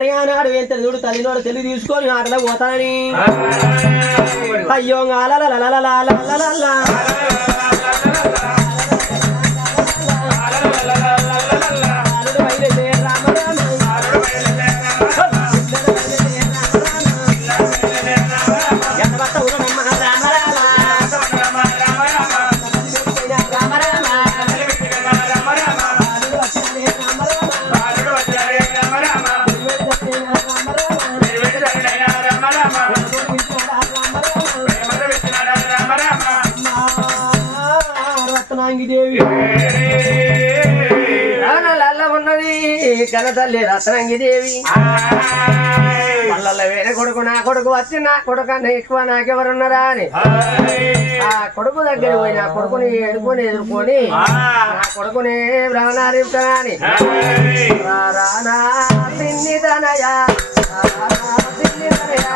నాడు ఎంత చూడు తల్లినోడు తెలివి తీసుకొని ఆటలో పోతానని అయ్యో రత్నాంగిదేవి ఉన్నది కనతల్లి రత్నాంగిదేవి మళ్ళీ వేరే కొడుకు నా కొడుకు వచ్చి నా కొడుకు అన్న ఎక్కువ నాకెవరున్నారా అని ఆ కొడుకు దగ్గర పోయి నా కొడుకుని ఎదుర్కొని నా కొడుకుని బ్రహ్మనారిపుతానా అని రానా తిన్ని తనయా తిన్ని తనయా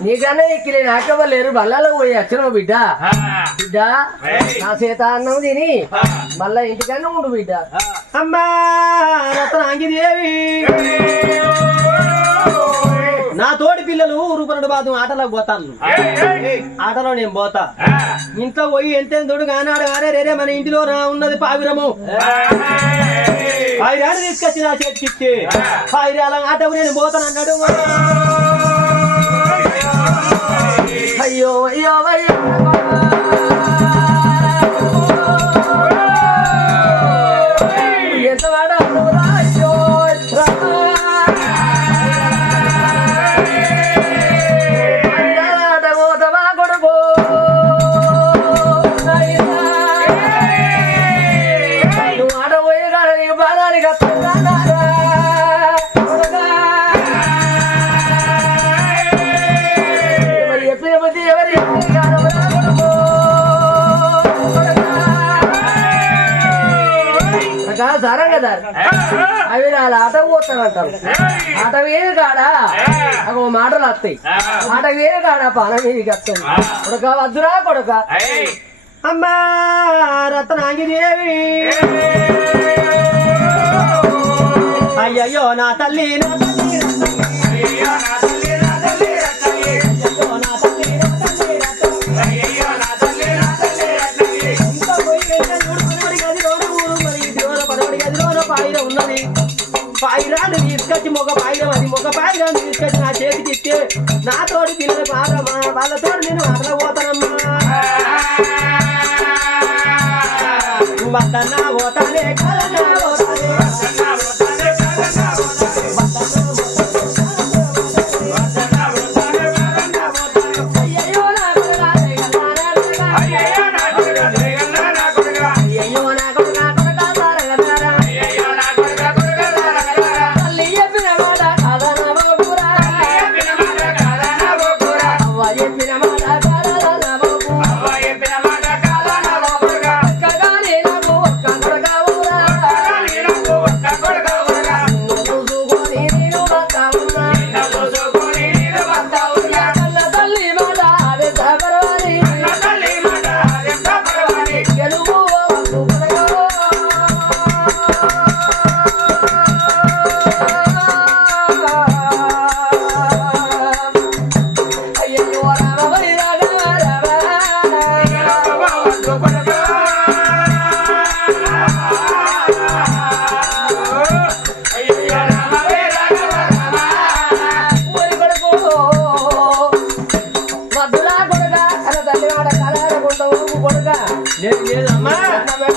నీకన్నా ఎక్కిలే నాకెవ్వలేరు బల్లాలో పోయి వచ్చినావు బిడ్డ బిడ్డ నా చేత అన్నం తిని మళ్ళా ఇంటికన్నా ఉండు బిడ్డ అమ్మా రత్నాంగిదేవి నా తోడి పిల్లలు ఊరుకున్నట్టు బాధ ఆటలోకి పోతాను ఆటలో నేను పోతా ఇంట్లో పోయి ఎంత తోడు కానాడు కానీ రేరే మన ఇంటిలో ఉన్నది పావిరము పాయిరాన్ని తీసుకొచ్చి నా చేతికిచ్చి పాయిరాల ఆటకు నేను పోతాను అన్నాడు అయ్యో అయ్యో అయ్యో ఎంత వాడ అయ్యో పోతవా కొడుకో నువ్వు ఆడబోయే కాడ నీ బాధానికి సరం కదా అవి వాళ్ళ ఆటకు పోతానంటారు ఆట వేరు కాడా అవి మాటలు వస్తాయి ఆట వేరు కాడా పాన మీదకి వస్తాయి కొడుక వద్దురా కొడుక అమ్మా రత్నాంగిదేవి అయ్యయ్యో నా తల్లి నా పాయిర ఉన్నది పాయిరాన్ని తీసుకొచ్చి మొగ పాయిరం అది మొగ పాయిరాన్ని తీసుకొచ్చి నా చేతికి ఇస్తే నా తోడి పిల్లలకు ఆటమా వాళ్ళతో నేను ఆటలో పోతానమ్మా వద్దన్నా పోతానే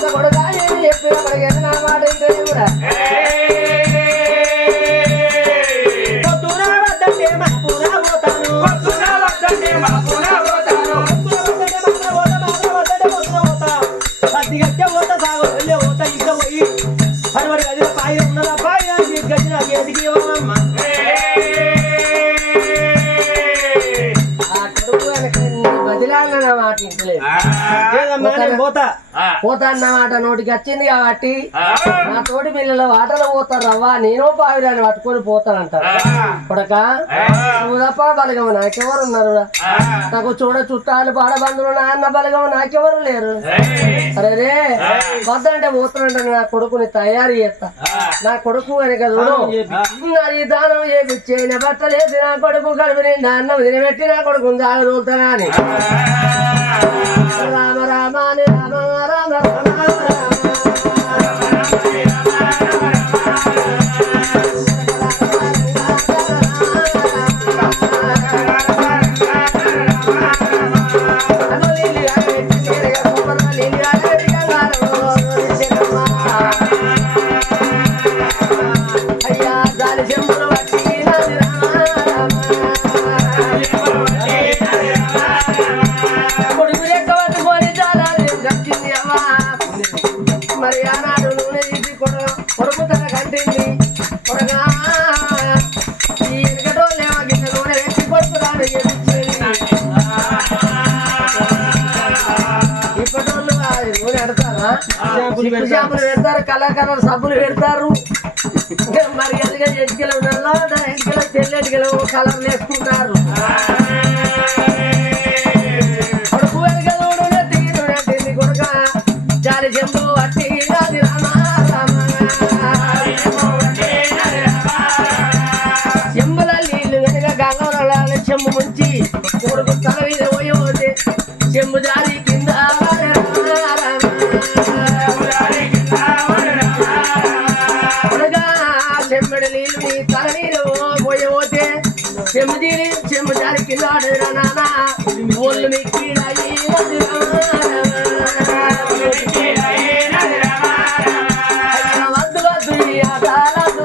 కొడుకా ఏమి చెప్పినప్పటికీ నా మాట ఇంటే కూడా పోతా అన్నమాట నోటికి వచ్చింది కాబట్టి నా తోటి పిల్లలు వాటర్లో పోతారు రవ్వ నేను పావిరాన్ని పట్టుకొని పోతానంటారు కొడక నువ్వు తప్ప బలగము నాకెవరు ఉన్నారు నాకు చూడ చుట్టాలు పాడబంధువులు నాన్న బలగము నాకెవరు లేరు అరే రే వద్దంటే పోతానంటే నా కొడుకుని తయారు చేస్తా నా కొడుకు కనుక చూడు ఈ దానం చేపించేన బట్టలేసి నా కొడుకు కడుపు నిండా అన్నం తినబెట్టి నా కొడుకుని జాగ్రత్తనా అని రామ రామ రామ రామ షాంపులు పెడతారు కలర్ కలర్ సబ్బులు పెడతారు మరి ఎదుగా ఎటుకలు ఎటుకలు తెల్లెటుకలు కలర్లు వేసుకుంటారు కొడుకు వెనకలు కొడుక జాలి చెంబు అట్టి చెంబుల నీళ్లు వెనక గంగవరాల చెంబు ముంచి కొడుకు తల మీద పోయి చెంబు జాలి కింద చెంబడి నీళ్ళు నీ తల నీరు పోయబోతే చెంబు జారి కింద నానా ఒళ్ళు మిక్కిడాయి వద్దు వద్దు ఆటాలదు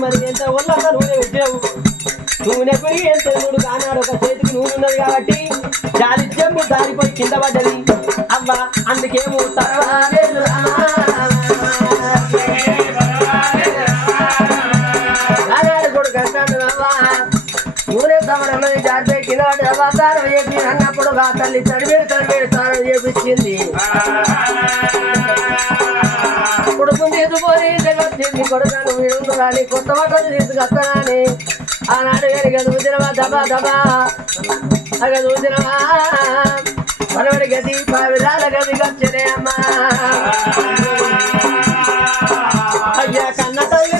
మరి ఎంత ఒళ్ళంతా నూనె పెట్టావు నూనె పెరిగి ఎంత నూనె కానాడు ఒక చేతికి నూనె ఉన్నది కాబట్టి జాలి చెంబు దారిపోయి కింద పడ్డది అవ్వ అందుకేమో కొడుకు అంటాడు అవ్వ నూనె తమరన్నది జారిపోయి కింద పడ్డది అవ్వ తాను చెప్పి అన్నప్పుడు ఆ తల్లి తడివేడు తాను చేపించింది కొడుకుని తీసుకొని జగత్తింది కొడుకను వీడు కానీ కొత్త బట్టలు తీసుకొస్తానని ఆనాడు కనుక చూసినవా దబా దబా అగ చూసినవా మనవడి గది పావిరాల గది వచ్చనే అమ్మా అయ్యా కన్న తల్లి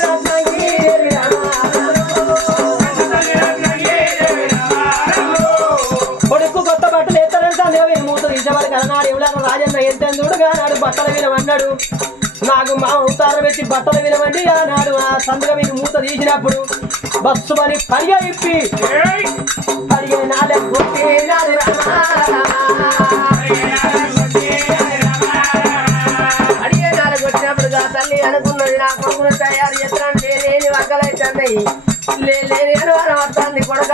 కొడుకు కొత్త బట్టలు ఎత్తానంటే మూత తీసేవాడు కదా నాడు ఎవరైనా రాజన్న ఎంత చూడుగా నాడు బట్టలు వినమన్నాడు నాకు మా అవతారం పెట్టి బట్టలు వినమండి నాడు ఆ సందుగా మీకు మూత తీసినప్పుడు బస్సు అని పరిగా ఇప్పి పరిగే అడిగే నాలుగు వచ్చినప్పుడు తల్లి అనుకున్నది నా కొడుకును తయారు చేస్తానంటే లేని వర్గలైతున్నాయి లేని అనుమానం వస్తుంది కొడుక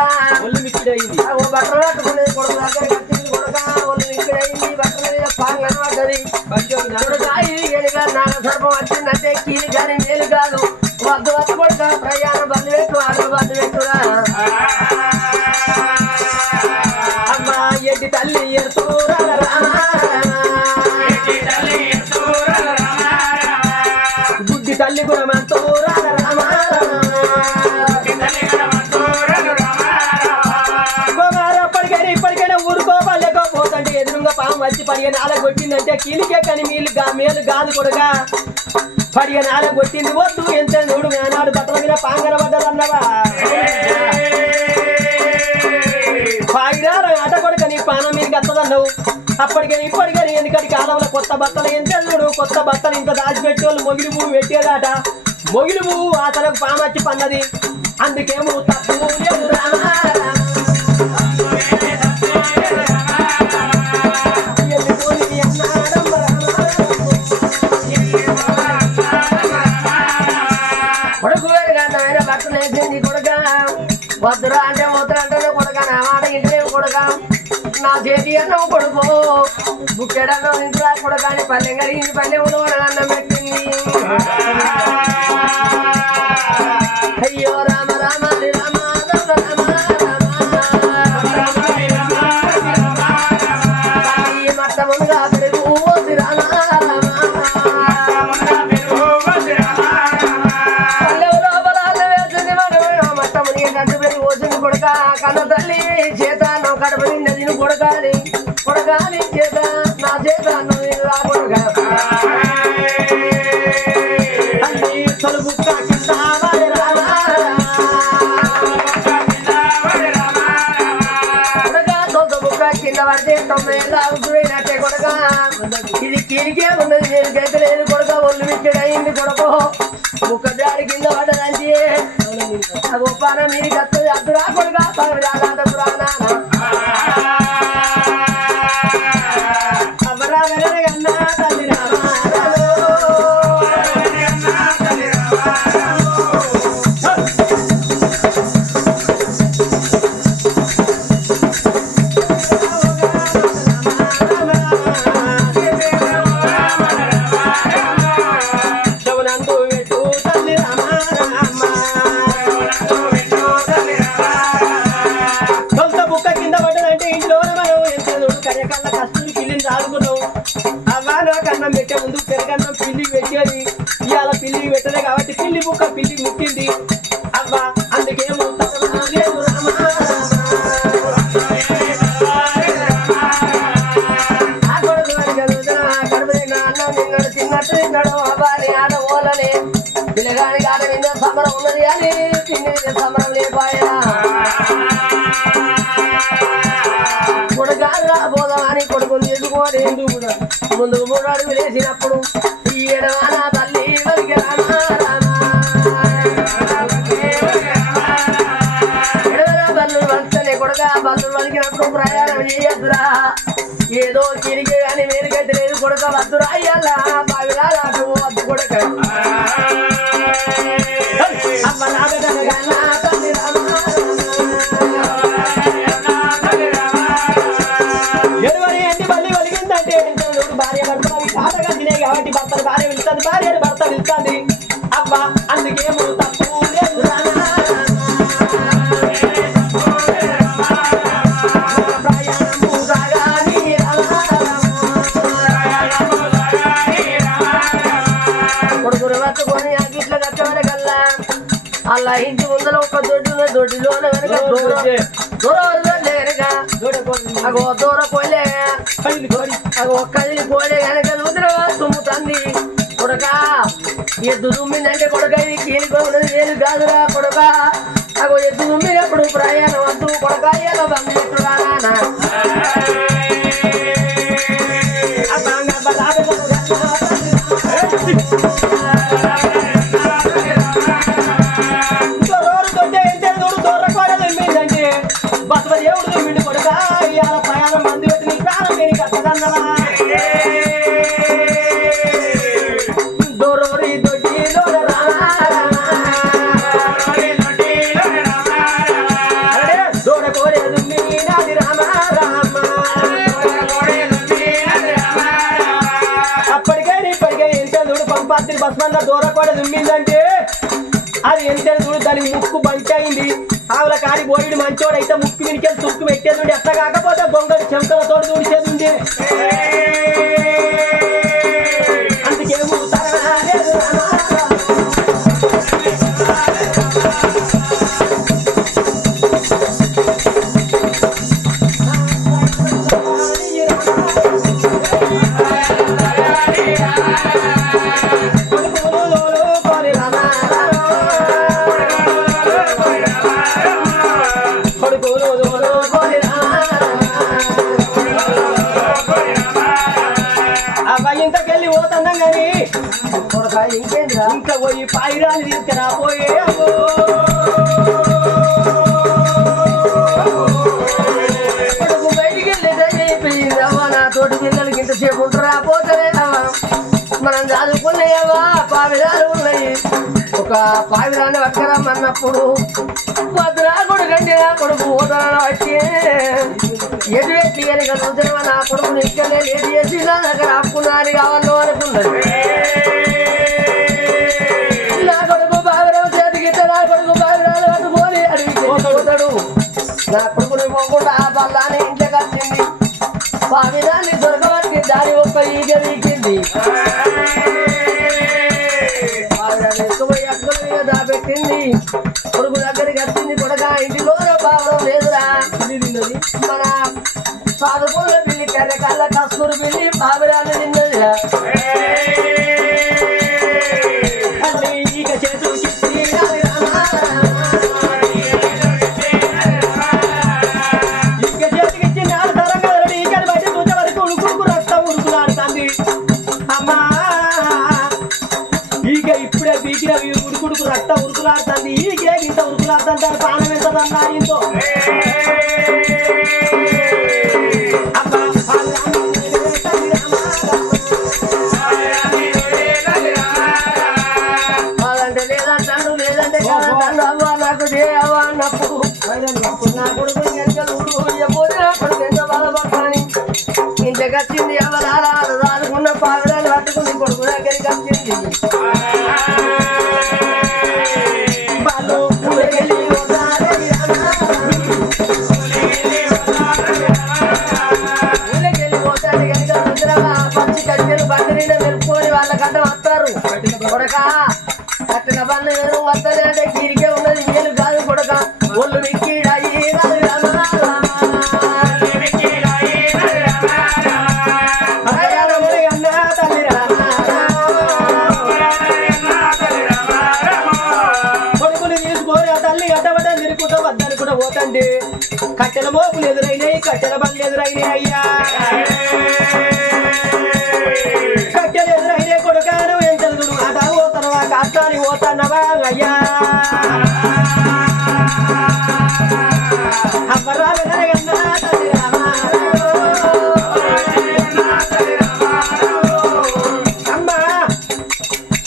బట్టలు కట్టుకునేది కొడుకు దగ్గర కట్టింది కొడుక ఒళ్ళు మిక్కిడయింది బట్టల మీద పాలు కనబడ్డది కొడుక ఇది నాగ సర్పం వచ్చిందంటే కీలు కానీ మేలు కాదు వద్దు వద్దు కొడుక ప్రయాణం బంధు పెట్టు ఆటలు బంధు పెట్టురా అమ్మా ఎడ్డి తల్లి ఎడుతూరా గుడ్డి తల్లి గుణమంతూరా ఇప్పటికైనా ఊరుకోవాలేకపోతుంటే ఎదురుగా పాము వచ్చి 15 నాలుగు కొట్టిందంటే కీలికే కానీ మేలు కాదు కొడుగా 15 నాలుగు కొట్టింది వద్దు ఎంత చూడు ఆనాడు బట్టల మీద పాంగర పడ్డది అన్నవా పాయిదారు అట కొడుక నీ పానం మీద కత్తదన్నావు అప్పటికని ఇప్పటికని ఎందుకంటే కాలంలో కొత్త బట్టలు ఎంత చూడు కొత్త బట్టలు ఇంత దాచిపెట్టేవాళ్ళు మొగిలి పువ్వు పెట్టేదాట మొగిలి పువ్వు ఆ తరకు పామచ్చి పన్నది అందుకేమో తప్పు లేదు కొడుకు ఆయన బట్టలు వేసింది కొడుక వద్దురా అంటే వద్దురా అంటే కొడుక నా మాట ఇంటినే కొడుక నా చేతి అన్నం కొడుకు బుక్కెడన్నం ఇంటిరా కొడుక అని పల్లెం కడిగింది పల్లె అన్నం పెట్టింది అయ్యో రామ రామ హరి రామ రామ మట్టముగా పెరుగు రామ కొడుక కన్న తల్లి చేత నా కడప నిన్నది కొడకాలి కొడకాలి చేత నా చేత రా కొడుక కింద పడితే 90 అవుతున్నట్టే కొడక ఇది కీడికే ఉన్నది నేను గెట్టలేదు కొడక ఒళ్ళు విక్కడి అయింది కొడకో ముక్క దారి కింద పడ్డదంటే గొప్పన మీరు కత్తది అద్దురా కొడుక రాదా పురాణా అమరా వెనగన్నా తల్లి పెట్టే ముందు పెరగన్నం పిల్లి పెట్టేది ఇవాళ పిల్లి పెట్టలే కాబట్టి పిల్లి బుక్క పిల్లి ముట్టింది అవ్వా అందుకేమో కడుపు తిన్నట్టు తిన్నాడు అవ్వాలి ఆట ఓలని పిల్లగానికి ఆట మీద సమరం ఉన్నది అని తిండి సమరం లేపాయా కొడుకు పోదాం అని కొడుకుని ఎదుకోని ముందుకు 3 అడుగులు వేసినప్పుడు ఈ ఎడవాన తల్లి వలికి ఎడవన బల్లులు వలిస్తేనే కొడుక బల్లులు వలికినప్పుడు ప్రయాణం చేయొద్దురా ఏదో తిరిగి కానీ మేలుగట్టి లేదు కొడుక వద్దురా అయ్యాల బావిరా నాకు వద్దు కొడుక అమ్మ నాగదనగా తల్లి భార్య భర్త కాటగా తినే కాబట్టి భర్తలు భార్య వెళ్తుంది భార్య భర్త వెళ్తుంది అవ్వ అందుకేమో తప్పు లేదు కొడుకులు పట్టుకొని ఆ గిట్ల కట్టవరకల్లా అలా ఇంటి ముందర ఒక దొడ్డిలోన కనుక దూరం కనుక అగో దూర పోలే అగో కదిలి పోలే కనుక ఉదర తుమ్ముతుంది కొడుక ఎద్దు తుమ్మిందంటే కొడుక ఇది కీలిపోయినది వేలు కాదురా కొడుక అగో ఎద్దు తుమ్మినప్పుడు ప్రయాణం వద్దు కొడుక ఎలా బంధురా బస్సు దేవుడు తుమ్మిండి కొడుక ఇవాళ ప్రయాణం మంది పెట్టి నీ ప్రాణం నేను కట్టదన్నవా దొరోరి దొడ్డి దూడ కోరే దుమ్మి నాది రామ రామ అప్పటికే ఇప్పటికే ఎంత చూడు పంపాత్రి బస్ మంద దూర కూడా దుమ్మిందంటే అది ఎంత చూడు దానికి ముక్కు బంచి అయింది ఆవుల కాడి పోయిడు మంచోడు అయితే ముక్కు వినికెళ్ళి తుక్కు పెట్టేది ఎట్లా కాకపోతే బొంగడు చెంకలతో చూడిచేది ఉంది అందుకేమో కానీ కొడక ఇంకేంద్రా ఇంకా పోయి పాయిరాలు తీసుకురా పోయే అమ్మో. కొడుకు బయటికి వెళ్ళి అవ్వ నా తోటి పిల్లలకి ఇంతసేపు ఉంటారా పోతారే అవ్వ మనం చదువుకున్నాయవ్వా పావిరాలు ఉన్నాయి ఒక పావిరాన్ని పట్టుకురమ్మన్నప్పుడు వద్దురా కొడుకండి నా కొడుకు పోతానని వచ్చి ఎటు ఎట్టి అని కలుగుతున్నా నా కొడుకుని ఇక్కడే లేట్ చేసి నా దగ్గర ఆపుకున్నా అని కావాలో అనుకున్నది నా కొడుకు పావిరం చేతికి నా కొడుకు పావిరాలు పట్టుకొని అడిగితే పోతాడు నా కొడుకుని పోకుండా ఆ బల్లాన్ని ఇంట్లోకి వచ్చింది పావిరాన్ని దొరకబట్టి దాని ఒక్క ఈగ వీకింది దాపెట్టింది కొడుకు దగ్గరికి వచ్చింది కొడక ఇంటిలో పావడం లేదురా మన సాధుకుల పిల్లి కర్రె కళ్ళ కస్తూరు పిల్లి పావిరాన్ని తిన్నదిరా ఇక చేతులు ఉడుకుడుకు రక్త ఉరుకులాడుతుంది ఈకే ఇంత ఉరుకులాడుతుంది పానం ఎంత ఇంతో అంటే లేదంటాడు లేదంటే అవ్వ నాకు అవ్వ అన్నప్పుడు నా కొడుకు పోతే నా కొడుకు ఎంత బాధపడతాని ఇంటికి వచ్చింది ఎవరాలా రాదుకున్న పావిరాలు పట్టుకుని కొడుకు దగ్గరికి వచ్చింది పచ్చి కట్టెలు బండి నిండా మెరుపుకొని వాళ్ళ గడ్డ వస్తారు కొడక కట్టిన బండ్లు ఎవరు వస్తుంది అంటే కీరికే ఉన్నది మేలు కాదు కొడక ఒళ్ళు మిక్కిడాయి కొడుకుని తీసుకొని ఆ తల్లి అడ్డబడ్డ తిరుగుకుంటూ వద్దని కూడా పోతండి కట్టెల మోపులు ఎదురైనాయి కట్టెల బండ్లు ఎదురైనాయి అయ్యా కట్టెలు ఎదురైనాయి కొడుకాను ఎంత మాట పోతానవా కష్టానికి పోతానవా అయ్యా అమ్మరా వినరగన్నా తల్లి అమ్మా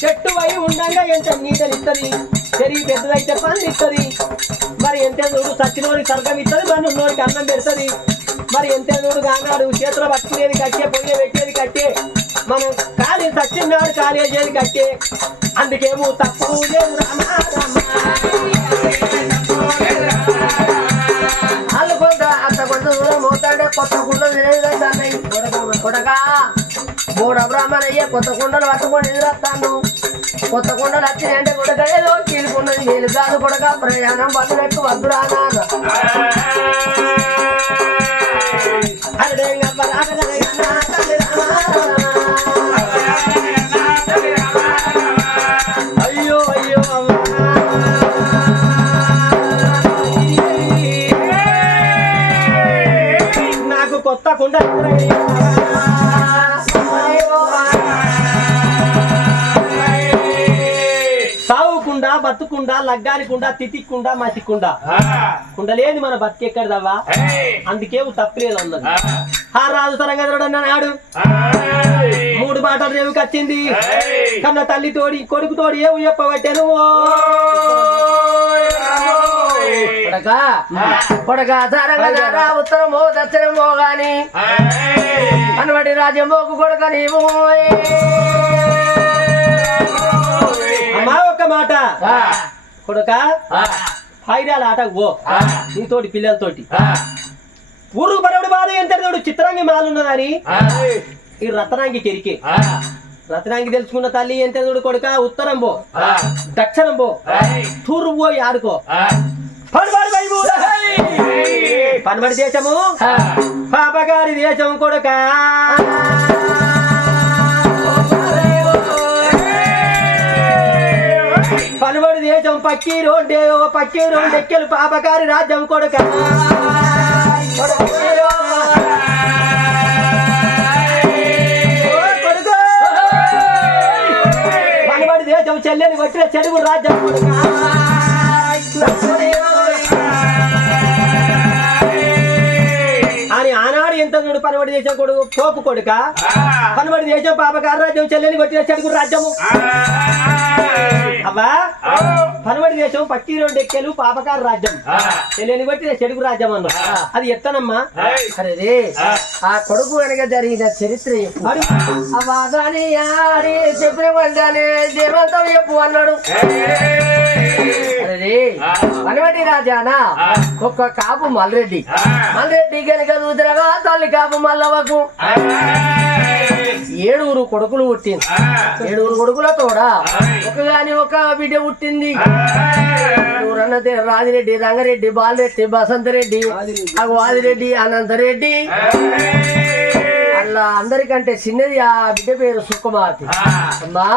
చెట్టు వై ఉండగా ఎంత నీడనిస్తుంది పెరిగి పెద్దదైతే పనులు ఇస్తుంది మరి ఎంత చూడు చచ్చినోడికి సర్గం ఇస్తుంది మరి ఉన్నోడికి అన్నం పెడుతుంది మరి ఎంత చూడు కానాడు చేతిలో పట్టుకునేది కట్టే పొయ్యి పెట్టేది కట్టే మనం ఖాళీ చచ్చినాడు ఖాళీ చేది కట్టే అందుకేమో తప్పు లేదు వాళ్ళు కొంత అంత కొంత దూరం పోతాంటే కొత్త కుండలు తెలియదు కొడక మూడు అబ్రాహ్మణయ్య కొత్త కుండలు పట్టుకొని ఎదురొస్తాను కొత్త కొండలు వచ్చినాయంటే కొడక ఏదో చీలుకున్నది వీలు కాదు కొడక ప్రయాణం బదులెక్కు వద్దురా అయ్యో అయ్యో నాకు కొత్త కుండ సావుకుండా బతుకుండా లగ్గానికుండా తితిక్కుండా మతికుండా కుండలేని మన బతికెక్కడదవ్వా అందుకేమో తప్పులేదు అన్నది ఆ రాజు తరంగధరుడు అన్నాడు మూడు మాటలు రేవుకి వచ్చింది కన్న తల్లి తోడి కొడుకు తోడి ఏమి చెప్పబట్టాను కొడక తరంగ ఉత్తరమో దక్షిణమో గాని అనబడి రాజ్యమోకు కొడక నీవు అమ్మా ఒక్క మాట కొడుక హైరాల ఆటకు పో నీతోటి పిల్లలతోటి ఊరు పడవడి బాధ ఎంత చిత్రాంగి మాలున్నదని ఈ రతనాంగి కెరికే రతనాంగి తెలుసుకున్న తల్లి ఎంత కొడుక ఉత్తరం పో దక్షిణం పో తూర్పు పోయి ఆడుకో పనబడి దేశము పాపగారి దేశం కొడుక పనబడి దేశం పక్కి రోడ్డు ఎక్కలు పాపగారి రాజ్యం కొడుక పనబడి దేశం చెల్లెని వచ్చిన చెడుగు రాజ్యం కొడుకా. అని ఆనాడు ఎంత చూడు పనబడి దేశం కొడుకు పోపు కొడుక పనబడి దేశం పాపకార రాజ్యం చెల్లెని వచ్చిన చెడుగు రాజ్యము. అవ్వా పనబడి దేశం పట్టి 2 ఎక్కేలు పాపకార రాజ్యం చెల్లెని కొట్టిన చెడుగు రాజ్యం అన్న. అది ఎత్తనమ్మా. అరే ఆ కొడుకు వెనక జరిగిన చరిత్ర అవాదాని చెప్పిన వండానే దేవంతం చెప్పు అన్నాడు. అరే పనబడి రాజానా ఒక్క కాపు మల్రెడ్డి కనుక రుద్రగా తల్లి కాపు మల్లవకు 7 కొడుకులు పుట్టింది. 7 కొడుకులతోడా ఒకగాని ఒక బిడ్డ పుట్టింది. అన్నదే రాజిరెడ్డి, రంగారెడ్డి, బాలరెడ్డి, బసంతరెడ్డి, ఆదిరెడ్డి, అనంతరెడ్డి. అలా అందరికంటే చిన్నది ఆ బిడ్డ పేరు సుకుమార్తె. అమ్మా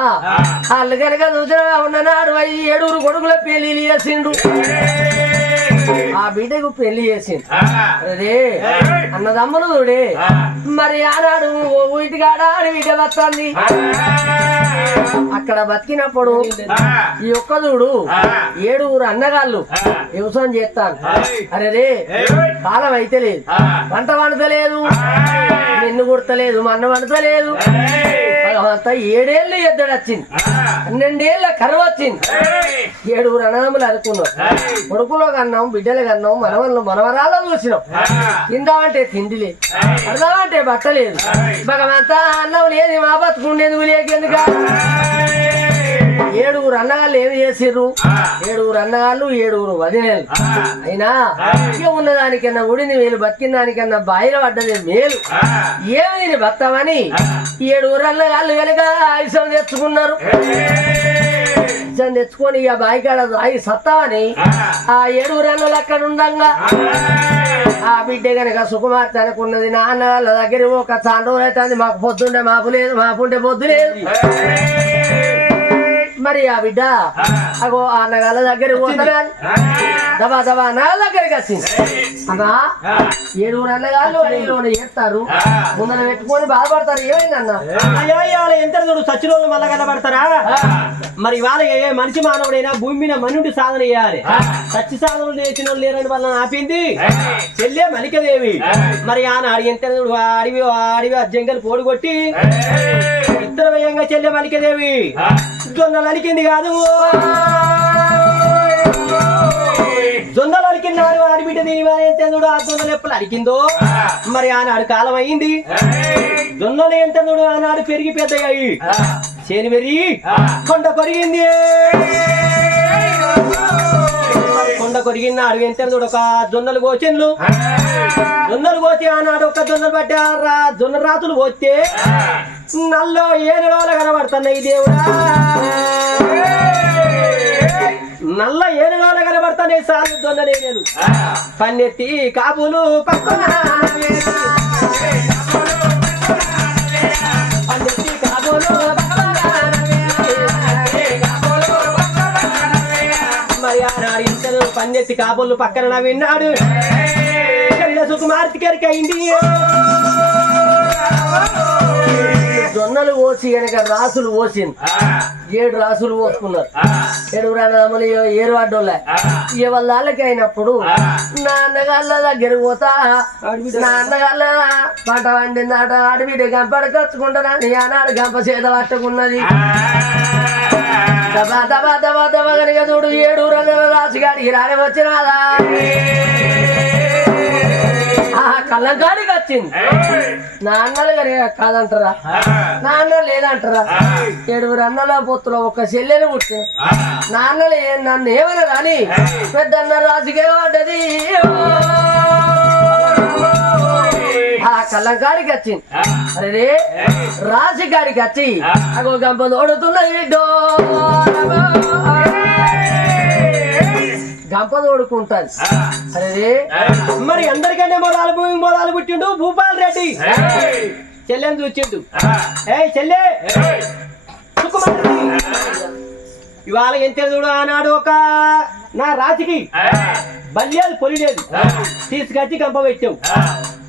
వాళ్ళు కనుక రుద్రగా ఉన్ననాడు 7 కొడుకుల పెళ్లి చేసిండు. ఆ బిడ్డకు పెళ్లి చేసింది. అరే అన్నదమ్ములు చూడే మరి ఆనాడు ఇంటికాడ బిడ్డ వస్తుంది. అక్కడ బతికినప్పుడు ఈ ఒక్క చూడు 7 అన్నగాళ్ళు వ్యవసాయం చేస్తాను. అరే కాలం అయితే లేదు, పంట వండతలేదు, నిన్ను కుడతలేదు, మన్న వండతలేదు. భగవంత 7 ఏళ్ళు ఎద్దడు వచ్చింది, 12 ఏళ్ళ కరువు వచ్చింది. 7 అన్నదమ్ములు అనుకున్నాం. కొడుకులో కన్నాం, బిడ్డలు కన్నాం, మనవరాల్లో చూసినాం. తిందామంటే తిండి లేదు, అర్థమంటే బట్ట లేదు. భగవంత అన్నం లేదు, మా బతుకుండేందుకు లేకెందుక. 7 అన్నగాళ్ళు ఏమి చేసిర్రు? 7 అన్నగాళ్ళు 7 వదిలేలు. అయినా ఇక ఉన్నదానికన్నా ఉడిని వేలు, బతికిన దానికన్నా బాయిల పడ్డది మేలు. ఏమి నేను బతామని 7 అన్నగాళ్ళు కనుక ఇసం తెచ్చుకున్నారు. ఇసం తెచ్చుకొని ఇక బాయికాడ రాయి సత్తామని ఆ 7 అన్నలు అక్కడ ఉండంగా ఆ బిడ్డ కనుక సుకుమార్తె అనుకున్నది. నా అన్నగాళ్ళ దగ్గర ఒక చాండ్రోలు అవుతుంది, మాకు పొద్దుండే మాపు లేదు, మాపుంటే పొద్దు లేదు. మరి ఆ బిడ్డ అగో ఆ అన్నగాళ్ళ దగ్గర పోతాను దబా దబా అన్నగాళ్ళ దగ్గరికి వచ్చింది. అన్నా 7 అన్నగాళ్ళు అడిగిలోనే చేస్తారు, ముందర పెట్టుకొని బాధపడతారు. ఏమైందన్నా? ఎంత చూడు సచ్చిరోళ్ళు మళ్ళా కనబడతారా? మరి ఇవాళ ఏ మనిషి మానవుడైనా భూమి మీద మనుడి సాధన చేయాలి. సచ్చి సాధనలు చేసిన వాళ్ళు లేరని వాళ్ళని ఆపింది చెల్లె మలికదేవి. మరి ఆనాడు ఎంత అడివి అడివి జంగల్ పోడు కొట్టి ఇద్దరు వేయంగా చెల్లె మలికదేవి జొన్నలు అలికింది కాదు, జొన్నలు అలికినాడు. ఆడిబిడ్డ దీనివాడు ఆ జొన్నలు ఎప్పుడు అలికిందో మరి ఆనాడు కాలం అయింది. జొన్నలు ఏంటన్నాడు ఆనాడు పెరిగి పెద్దయ్యాయి. చేను పెరిగి కొండ కొరిగింది. కొండ కొరిగినాడు ఎంత ఒక జొన్నలు కోచిండ్లు. జొన్నలు కోసి ఆనాడు ఒక జొన్నలు పట్టి జొన్న రాతులు పోతే నల్లో 7 రోజులు కనబడుతున్నాయి. దేవుడా నల్ల 7 రోజులు కనబడుతున్నాయి. సార్లు జొన్నలేనేలు పన్నెత్తి కాపులు పక్కన పన్నెత్తి కాబోళ్ళు పక్కన విన్నాడు. సుకుమార్తె గారికి అయింది. జొన్నలు పోసి కనుక రాసులు పోసింది. 7 రాసులు పోసుకున్నారు. 7 అన్నదమ్ములు 7 అడ్డోళ్ళ వాళ్ళకి అయినప్పుడు నా అన్నగాళ్ళ దగ్గర పోతా. నా అన్నగాళ్ళ పంట వండింది ఆట ఆడబిడ్డ గంపడ కచ్చుకుంటానా ఆనాడు గంప చేత పట్టుకున్నది. దబా దబా దబా దబా కనుక చూడు 7 రంగుల రాజుగాడికి రాని వచ్చినాదా కళ్ళంకాడికి వచ్చింది. నాన్నలు కాదంటారా? నాన్న లేదంటారా? 7 అన్నల పొత్తులో ఒక చెల్లెలు పుట్టి నాన్నలు నన్ను ఏమన్నా కానీ పెద్దన్న రాజుకే పడ్డది. ఆ కళ్ళంకాడికి వచ్చింది. అరే రాజుగాడికి వచ్చి అగో గంప తోడుతున్నది బిడ్డో, గంప తోడుకుంటాను. అరే మరి అందరికన్నా మొదలు పుట్టిండు భూపాల్ రెడ్డి. చెల్లెని చూచిండు. ఏ చెల్లె ఇవాళ ఎంత చూడు ఆనాడు ఒక నా రాతికి బల్యాలు పొలిలేదు తీసుకొచ్చి గంప పెట్టావు.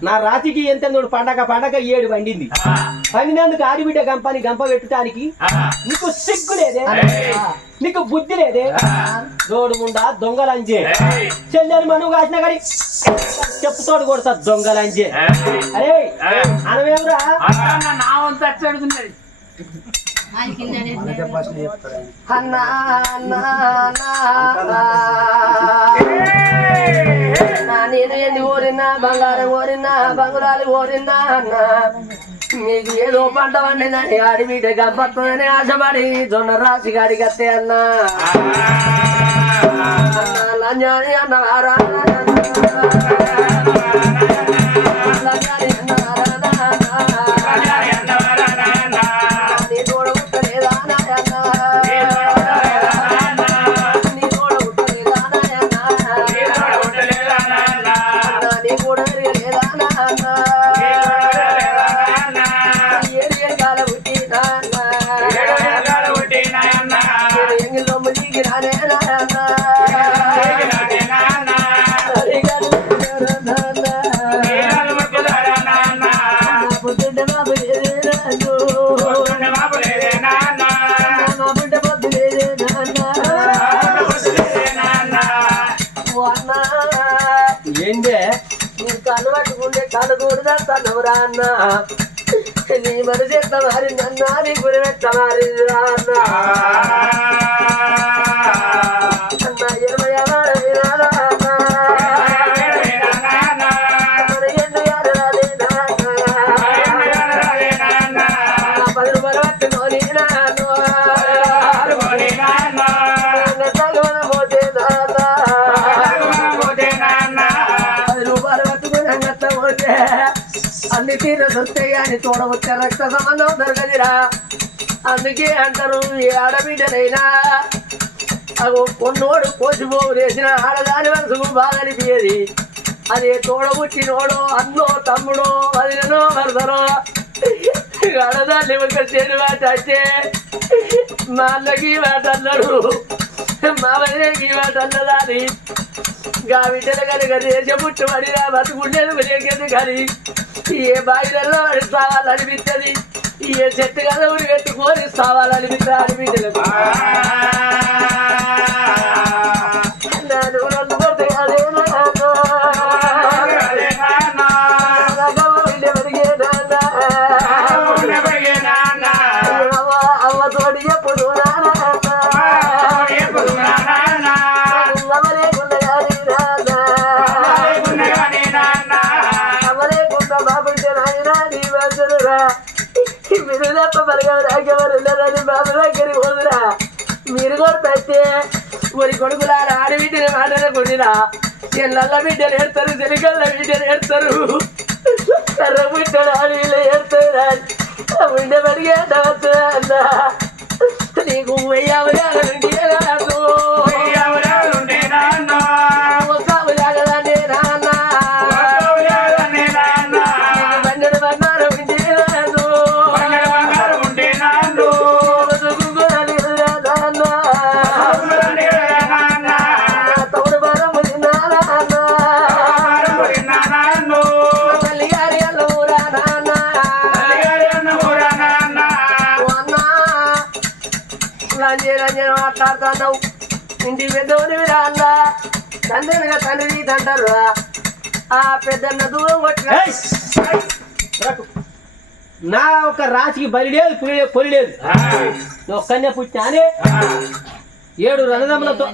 నా రాతికి ఎంత పండగ 7 పండింది. పండినందుకు ఆడిబిడ్డ గంపని గంప పెట్టడానికి నీకు సిగ్గు లేదే, నీకు బుద్ధి లేదే? దోడుముండా దొంగలంజే చెల్లెని మనువు కాసిన కానీ చెప్పుతోడు కొడతా దొంగలంజే. అరే అనవేమరా నా వంతు అట్లా అడుగుతున్నది. అన్నా అన్నా నేను ఎన్ని కోరినా బంగారం కోరినా బంగుళాలు కోరినా అన్నా మీకు ఏదో పంట వండిందని ఆడిబిడ్డ గంపత్తుందని ఆశపడి జొన్న రాశి గాడికి వస్తే అన్నా అన్నా లంజాని అన్నవారా లంజాని అన్నవారా నీ తోడ ఉట్టలేదా నాయన్నా నీ తోడ ఉట్టలేదా నాయన్నా నీ కూడా లేదా నాన్న ఏడు కాల పుట్టి నాన్న ఎంగిల్లో ముదిగి రానే నాన్న పుట్టింట బాబు లేదే నాన్న మా పుట్ట పొద్దు లేదే నాన్న అన్నా ఏందే నీ కళ్ళు పట్టుకుంటే కళ్ళు కూడదా తన్నవురా అన్న నీ మనసు ఎంత మారిందన్నా నీ గురి ఎంత మారిందిరా అన్న అన్న 20 వాడరా అన్న మన ఎందు యాడరాదే నాన్న 10 రూపాయలు పట్టుకొని నాన్న తగవన పోతే నాన్న 10 రూపాయలు పట్టుకొని అంగత్త పోతే అన్ని తీరలు వస్తాయి కానీ చూడవచ్చే రక్త సంబంధం దొరకదిరా. అందుకే అంటారు ఏ ఆడబిడ్డనైనా అగో కొన్నోడు కోసిపోవు వేసిన ఆడదాని మనసుకు బాగా అనిపించేది. అదే తోడబుట్టినోడో అన్నో తమ్ముడో వదినో వరదనో ఆడదాన్ని ఒక చెడు మాట అంటే మా అన్నకి మాట అన్నాడు మా వదినకి మాట అన్నదా అని గా బిడ్డలు కనుక దేశపుట్టు పడినా బతుకుండేది లేకేది కానీ ఏ బాయిలలో వాడి సావాలనిపిస్తుంది, ఏ చెట్టు కదా ఊరి పెట్టుకొని సావాలనిపిస్తుంది ఆడబిడ్డలకు. అవ్వ తోడి ఎప్పుడు మీరు తప్ప బలగవరు బాబు దగ్గరికి పోదురా. మీరు కూడా పెడితే మరి కొడుకులారా ఆడబిడ్డని మాటలు కొద్దిరా చెల్లల్ల బిడ్డలు ఏడతారు, చెలికల్ల బిడ్డలు ఏడతారు, కర్ర బిడ్డలు ఆడవిళ్ళు ఏడతారు. బిడ్డ పడిగేటవచ్చు అన్న నీకు వెయ్యావులాగలుంటే రాదు బండెడు బంగారం ఉంటే రాదు తౌడు బరం తల్లి గారి అల్లూరా నాన్న రంజన మాట్లాడుతున్నావు ఇంటి పెద్దవుని అన్న తండ్రిగా తండ్రి అంటారు. ఆ పెద్దన్న దూరం కొట్టిన నా ఒక రాశికి బలి లేదు పొలి లేదు. ఒక్కనే పుట్టినానే 7 రణదములతో